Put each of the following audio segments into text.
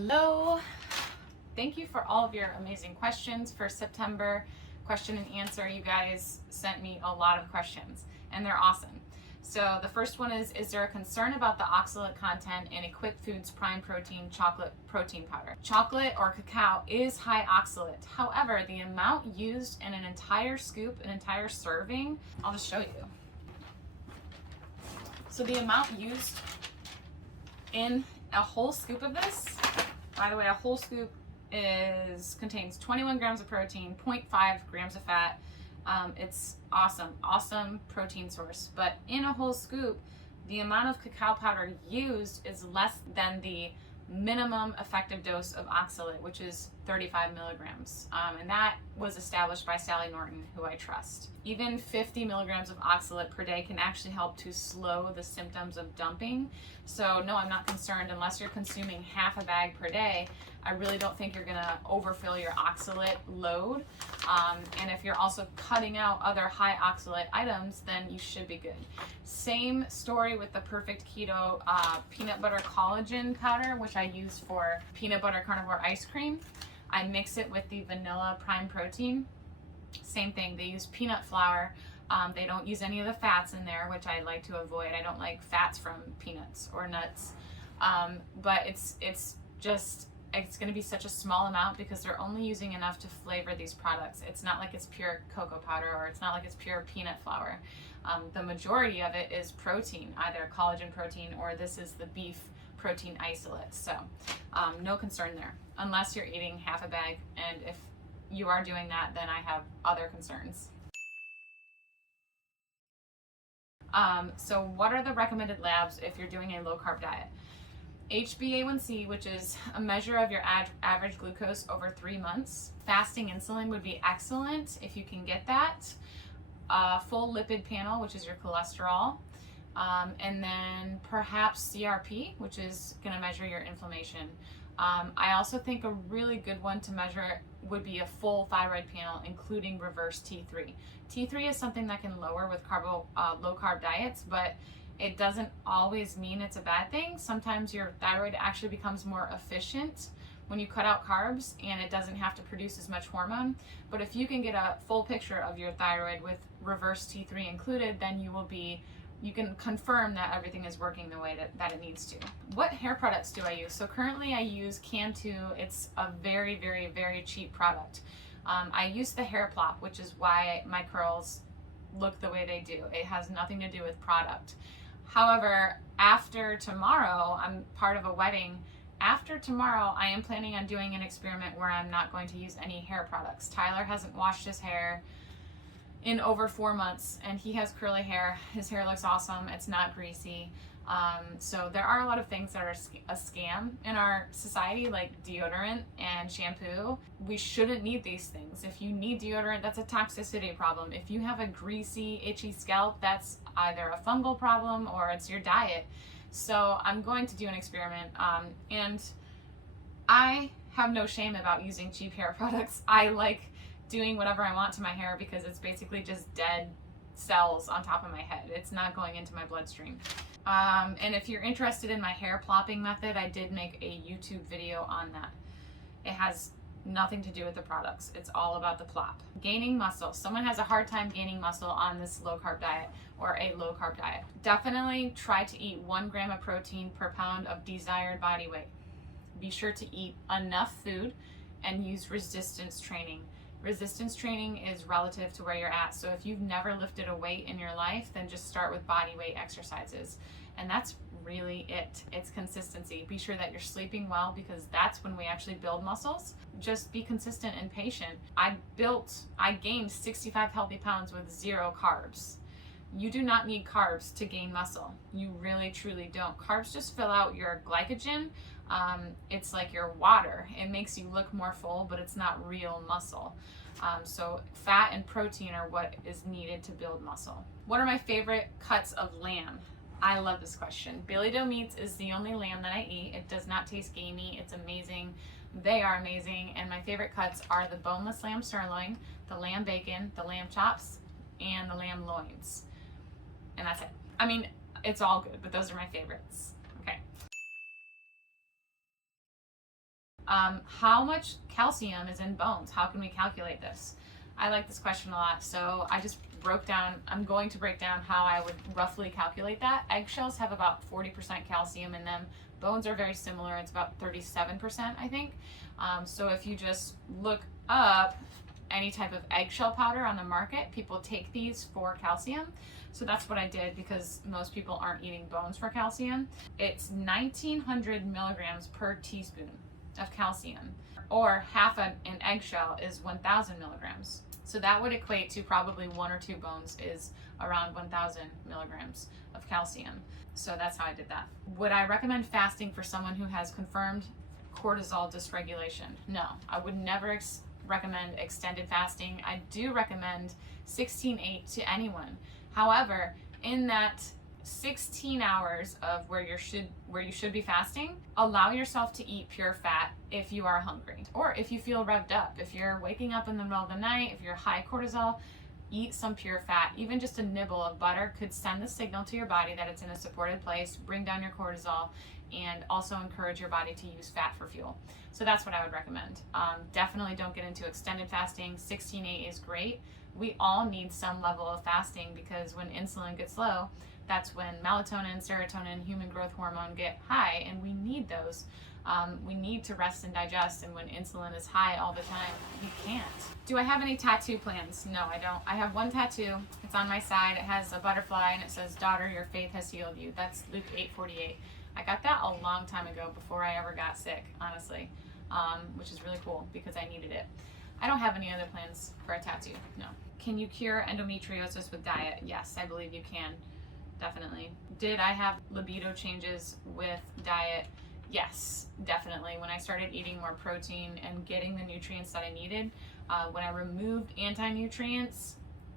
Hello. Thank you for all of your amazing questions for September question and answer. You guys sent me a lot of questions and they're awesome. So the first one is there a concern about the oxalate content in Equip Foods Prime Protein chocolate protein powder? Chocolate or cacao is high oxalate. However, the amount used in an entire scoop, an entire serving, I'll just show you. So the amount used in a whole scoop of this, by the way, a whole scoop contains 21 grams of protein, 0.5 grams of fat. It's awesome protein source. But in a whole scoop, the amount of cacao powder used is less than the minimum effective dose of oxalate, which is 35 milligrams. And that was established by Sally Norton, who I trust. Even 50 milligrams of oxalate per day can actually help to slow the symptoms of dumping. So no, I'm not concerned unless you're consuming half a bag per day. I really don't think you're gonna overfill your oxalate load. And if you're also cutting out other high oxalate items, then you should be good. Same story with the Perfect Keto peanut butter collagen powder, which I use for peanut butter carnivore ice cream. I mix it with the vanilla prime protein. Same thing, they use peanut flour. They don't use any of the fats in there, which I like to avoid. I don't like fats from peanuts or nuts. But it's going to be such a small amount because they're only using enough to flavor these products. It's not like it's pure cocoa powder or it's not like it's pure peanut flour. The majority of it is protein, either collagen protein or this is the beef protein isolate. So no concern there, unless you're eating half a bag. And if you are doing that, then I have other concerns. So what are the recommended labs if you're doing a low carb diet? HbA1c, which is a measure of your average glucose over 3 months. Fasting insulin would be excellent if you can get that. Full lipid panel, which is your cholesterol. And then perhaps CRP, which is going to measure your inflammation. I also think a really good one to measure would be a full thyroid panel, including reverse T3. T3 is something that can lower with low carb diets, but it doesn't always mean it's a bad thing. Sometimes your thyroid actually becomes more efficient when you cut out carbs and it doesn't have to produce as much hormone. But if you can get a full picture of your thyroid with reverse T3 included, then you can confirm that everything is working the way that it needs to. What hair products do I use? So currently I use Cantu. It's a very cheap product. I use the hair plop, which is why my curls look the way they do. It has nothing to do with product. However, after tomorrow, I'm part of a wedding. After tomorrow, I am planning on doing an experiment where I'm not going to use any hair products. Tyler hasn't washed his hair in over 4 months and he has curly hair. His hair looks awesome. It's not greasy. So there are a lot of things that are a scam in our society, like deodorant and shampoo. We shouldn't need these things. If you need deodorant, that's a toxicity problem. If you have a greasy, itchy scalp, that's either a fungal problem or it's your diet. So I'm going to do an experiment, and I have no shame about using cheap hair products. I like doing whatever I want to my hair because it's basically just dead cells on top of my head. It's not going into my bloodstream. And if you're interested in my hair plopping method, I did make a YouTube video on that. It has nothing to do with the products. It's all about the plop. Gaining muscle. Someone has a hard time gaining muscle on this low carb diet or a low carb diet. Definitely try to eat 1 gram of protein per pound of desired body weight. Be sure to eat enough food and use resistance training. Resistance training is relative to where you're at. So if you've never lifted a weight in your life, then just start with body weight exercises. And that's really it. It's consistency. Be sure that you're sleeping well because that's when we actually build muscles. Just be consistent and patient. I gained 65 healthy pounds with 0 carbs. You do not need carbs to gain muscle. You really, truly don't. Carbs just fill out your glycogen. It's like your water. It makes you look more full, but it's not real muscle. So fat and protein are what is needed to build muscle. What are my favorite cuts of lamb? I love this question. Billy Doe Meats is the only lamb that I eat. It does not taste gamey. It's amazing. They are amazing. And my favorite cuts are the boneless lamb sirloin, the lamb bacon, the lamb chops, and the lamb loins. And that's it. I mean, it's all good, but those are my favorites. How much calcium is in bones? How can we calculate this? I like this question a lot, so I just I'm going to break down how I would roughly calculate that. Eggshells have about 40% calcium in them. Bones are very similar. It's about 37%, I think. So if you just look up any type of eggshell powder on the market, people take these for calcium. So that's what I did, because most people aren't eating bones for calcium. It's 1900 milligrams per teaspoon of calcium, or half an eggshell is 1000 milligrams. So that would equate to probably 1 or 2 bones is around 1000 milligrams of calcium. So that's how I did that. Would I recommend fasting for someone who has confirmed cortisol dysregulation? No, I would never recommend extended fasting. I do recommend 16/8 to anyone. However, in that 16 hours of where you should be fasting, allow yourself to eat pure fat if you are hungry, or if you feel revved up. If you're waking up in the middle of the night, if you're high cortisol, eat some pure fat. Even just a nibble of butter could send the signal to your body that it's in a supported place, bring down your cortisol, and also encourage your body to use fat for fuel. So that's what I would recommend. Definitely don't get into extended fasting. 16/8 is great. We all need some level of fasting, because when insulin gets low, that's when melatonin, serotonin, human growth hormone get high, and we need those. We need to rest and digest, and when insulin is high all the time, we can't. Do I have any tattoo plans? No, I don't. I have one tattoo. It's on my side. It has a butterfly, and it says, "Daughter, your faith has healed you." That's Luke 8:48. I got that a long time ago, before I ever got sick, honestly, which is really cool, because I needed it. I don't have any other plans for a tattoo, no. Can you cure endometriosis with diet? Yes, I believe you can. Definitely. Did I have libido changes with diet? Yes, definitely. When I started eating more protein and getting the nutrients that I needed, when I removed anti-nutrients,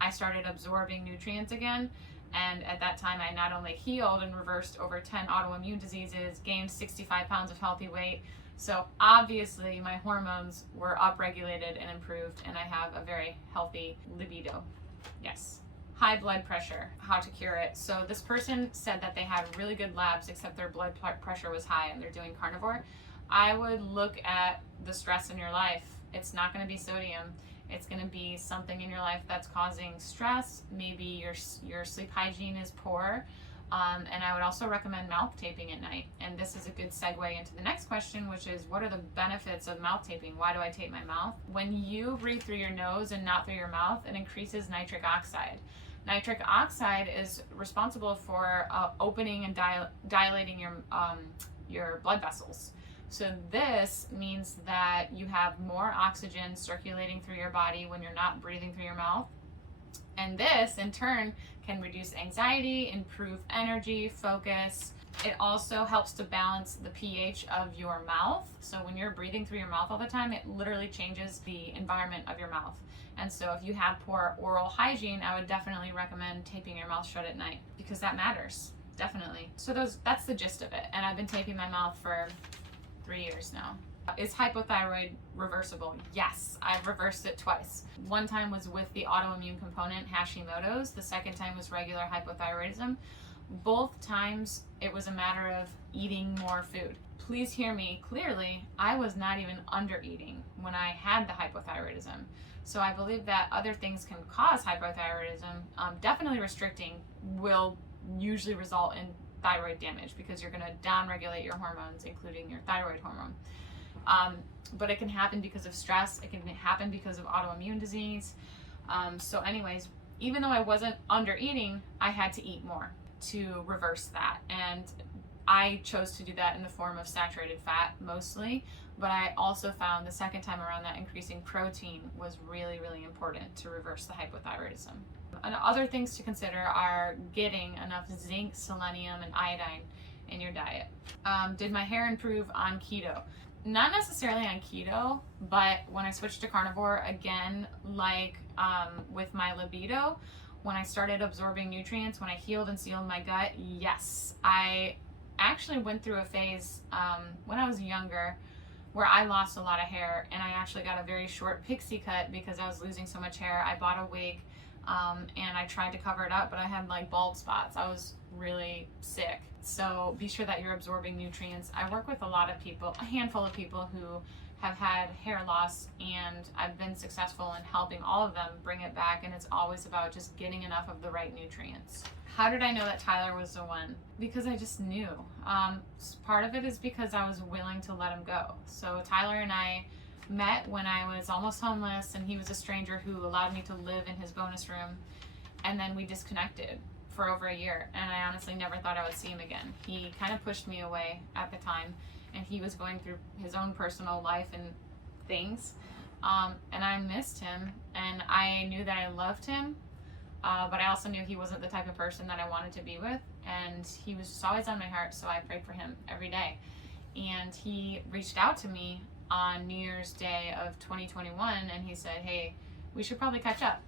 I started absorbing nutrients again. And at that time, I not only healed and reversed over 10 autoimmune diseases, gained 65 pounds of healthy weight. So obviously my hormones were upregulated and improved, and I have a very healthy libido. Yes. High blood pressure, how to cure it. So this person said that they had really good labs, except their blood pressure was high, and they're doing carnivore. I would look at the stress in your life. It's not going to be sodium. It's going to be something in your life that's causing stress. Maybe your sleep hygiene is poor. And I would also recommend mouth taping at night. And this is a good segue into the next question, which is, what are the benefits of mouth taping? Why do I tape my mouth? When you breathe through your nose and not through your mouth, it increases nitric oxide. Nitric oxide is responsible for opening and dilating your blood vessels. So this means that you have more oxygen circulating through your body when you're not breathing through your mouth. And this, in turn, can reduce anxiety, improve energy, focus. It also helps to balance the pH of your mouth. So when you're breathing through your mouth all the time, it literally changes the environment of your mouth. And so if you have poor oral hygiene, I would definitely recommend taping your mouth shut at night, because that matters, definitely. So that's the gist of it. And I've been taping my mouth for 3 years now. Is hypothyroid reversible? Yes, I've reversed it twice. One time was with the autoimmune component, Hashimoto's. The second time was regular hypothyroidism. Both times it was a matter of eating more food. Please hear me clearly, I was not even under eating when I had the hypothyroidism. So I believe that other things can cause hypothyroidism. Definitely restricting will usually result in thyroid damage, because you're going to downregulate your hormones, including your thyroid hormone. But it can happen because of stress. It can happen because of autoimmune disease. So anyways, even though I wasn't under eating, I had to eat more to reverse that. And I chose to do that in the form of saturated fat mostly, but I also found the second time around that increasing protein was really, really important to reverse the hypothyroidism. And other things to consider are getting enough zinc, selenium, and iodine in your diet. Did my hair improve on keto? Not necessarily on keto, but when I switched to carnivore, again, like with my libido, when I started absorbing nutrients, when I healed and sealed my gut, yes. I actually went through a phase when I was younger where I lost a lot of hair, and I actually got a very short pixie cut because I was losing so much hair. I bought a wig and I tried to cover it up, but I had like bald spots. I was really sick. So be sure that you're absorbing nutrients. I work with a handful of people who have had hair loss, and I've been successful in helping all of them bring it back, and it's always about just getting enough of the right nutrients. How did I know that Tyler was the one? Because I just knew. Part of it is because I was willing to let him go. So Tyler and I met when I was almost homeless, and he was a stranger who allowed me to live in his bonus room, and then we disconnected for over a year, and I honestly never thought I would see him again. He kind of pushed me away at the time, and he was going through his own personal life and things, and I missed him, and I knew that I loved him, but I also knew he wasn't the type of person that I wanted to be with, and he was just always on my heart, so I prayed for him every day. And he reached out to me on New Year's Day of 2021, and he said, hey, we should probably catch up.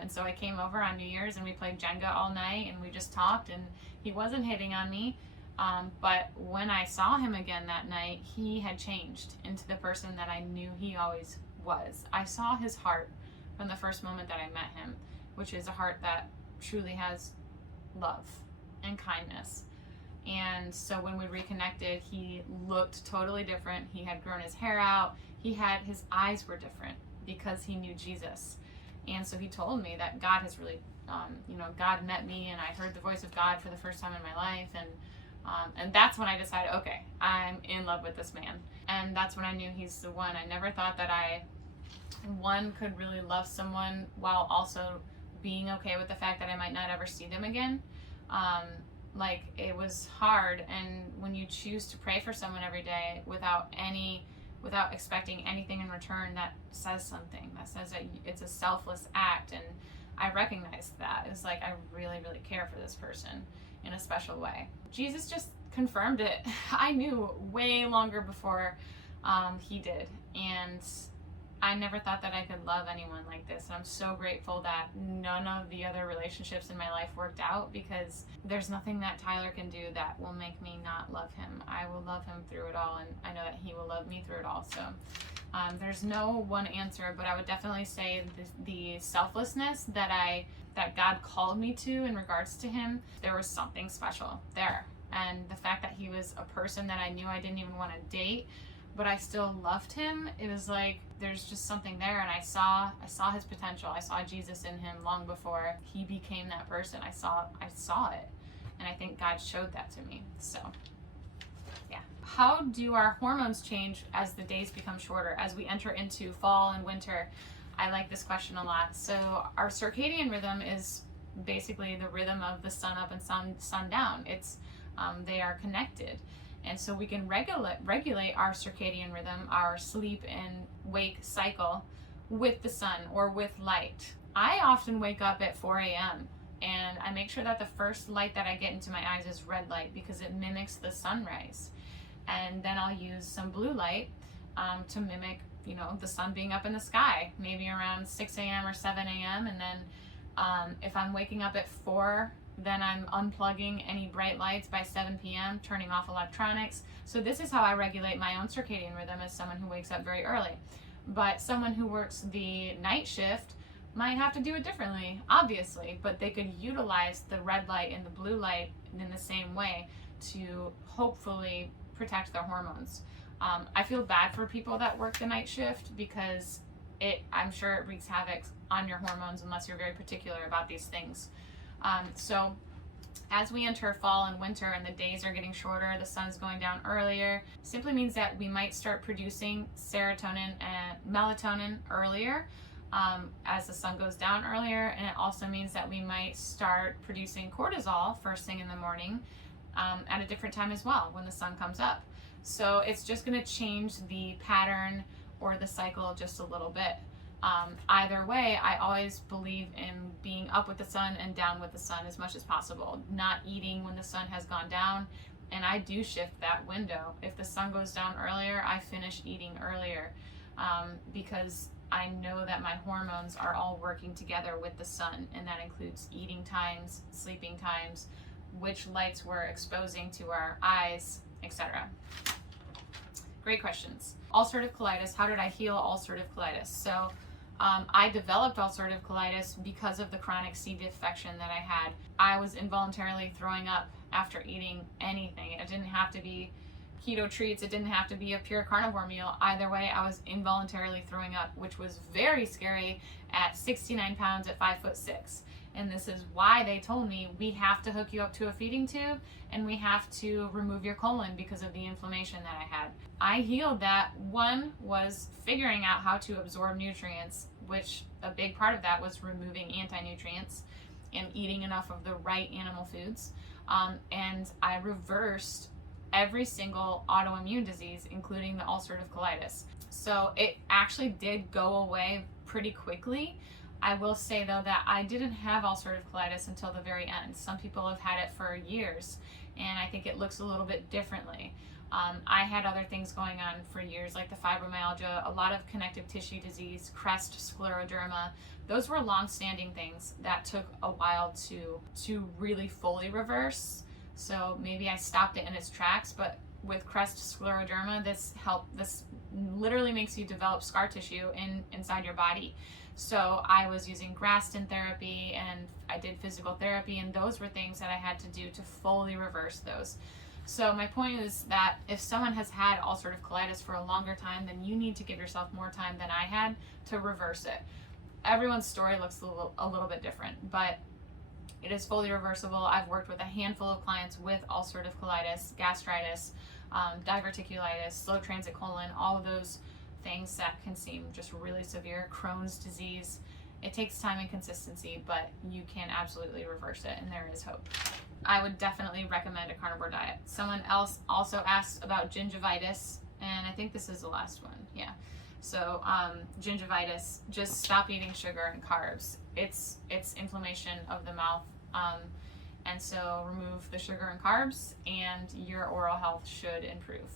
And so I came over on New Year's, and we played Jenga all night, and we just talked, and he wasn't hitting on me. But when I saw him again that night, he had changed into the person that I knew he always was. I saw his heart from the first moment that I met him, which is a heart that truly has love and kindness. And so when we reconnected, he looked totally different. He had grown his hair out. His eyes were different because he knew Jesus. And so he told me that God has really, God met me, and I heard the voice of God for the first time in my life. And that's when I decided, okay, I'm in love with this man. And that's when I knew he's the one. I never thought that one could really love someone while also being okay with the fact that I might not ever see them again. It was hard. And when you choose to pray for someone every day without expecting anything in return, that says something. That says that it's a selfless act. And I recognized that. It's like, I really, really care for this person in a special way. Jesus just confirmed it. I knew way longer before he did. And I never thought that I could love anyone like this. And I'm so grateful that none of the other relationships in my life worked out, because there's nothing that Tyler can do that will make me not love him. I will love him through it all, and I know that he will love me through it all. So there's no one answer, but I would definitely say the selflessness that God called me to in regards to him, there was something special there. And the fact that he was a person that I knew I didn't even want to date, but I still loved him, it was like there's just something there. And I saw his potential. I saw Jesus in him long before he became that person. I saw it, and I think God showed that to me. So yeah. How do our hormones change as the days become shorter, as we enter into fall and winter? I like this question a lot. So our circadian rhythm is basically the rhythm of the sun up and sun down. They are connected. And so we can regulate our circadian rhythm, our sleep and wake cycle, with the sun or with light. I often wake up at 4 a.m. and I make sure that the first light that I get into my eyes is red light, because it mimics the sunrise. And then I'll use some blue light to mimic, the sun being up in the sky, maybe around 6 a.m. or 7 a.m. And then if I'm waking up at 4, then I'm unplugging any bright lights by 7 p.m., turning off electronics. So this is how I regulate my own circadian rhythm as someone who wakes up very early. But someone who works the night shift might have to do it differently, obviously, but they could utilize the red light and the blue light in the same way to hopefully protect their hormones. I feel bad for people that work the night shift, because I'm sure it wreaks havoc on your hormones unless you're very particular about these things. So as we enter fall and winter and the days are getting shorter, the sun's going down earlier, simply means that we might start producing serotonin and melatonin earlier as the sun goes down earlier. And it also means that we might start producing cortisol first thing in the morning at a different time as well, when the sun comes up. So it's just going to change the pattern or the cycle just a little bit. Either way, I always believe in being up with the sun and down with the sun as much as possible, not eating when the sun has gone down. And I do shift that window. If the sun goes down earlier, I finish eating earlier, because I know that my hormones are all working together with the sun, and that includes eating times, sleeping times, which lights we're exposing to our eyes, etc. Great questions. Ulcerative colitis. How did I heal ulcerative colitis? So I developed ulcerative colitis because of the chronic C. diff infection that I had. I was involuntarily throwing up after eating anything. It didn't have to be keto treats. It didn't have to be a pure carnivore meal. Either way, I was involuntarily throwing up, which was very scary at 69 pounds at 5'6". And this is why they told me, we have to hook you up to a feeding tube and we have to remove your colon because of the inflammation that I had. I healed that. One was figuring out how to absorb nutrients, which a big part of that was removing anti-nutrients and eating enough of the right animal foods. And I reversed every single autoimmune disease, including the ulcerative colitis. So it actually did go away pretty quickly. I will say though that I didn't have ulcerative colitis until the very end. Some people have had it for years, and I think it looks a little bit differently. I had other things going on for years, like the fibromyalgia, a lot of connective tissue disease, crest scleroderma. Those were long-standing things that took a while to really fully reverse. So maybe I stopped it in its tracks, but with crest scleroderma, this literally makes you develop scar tissue inside your body. So I was using Graston therapy and I did physical therapy, and those were things that I had to do to fully reverse those. So my point is that if someone has had ulcerative colitis for a longer time, then you need to give yourself more time than I had to reverse it. Everyone's story looks a little bit different, but it is fully reversible. I've worked with a handful of clients with ulcerative colitis, gastritis, diverticulitis, slow transit colon, all of those things that can seem just really severe, Crohn's disease. It takes time and consistency, but you can absolutely reverse it, and there is hope. I would definitely recommend a carnivore diet. Someone else also asked about gingivitis, and I think this is the last one. Yeah. So gingivitis, just stop eating sugar and carbs. It's inflammation of the mouth. And so remove the sugar and carbs and your oral health should improve.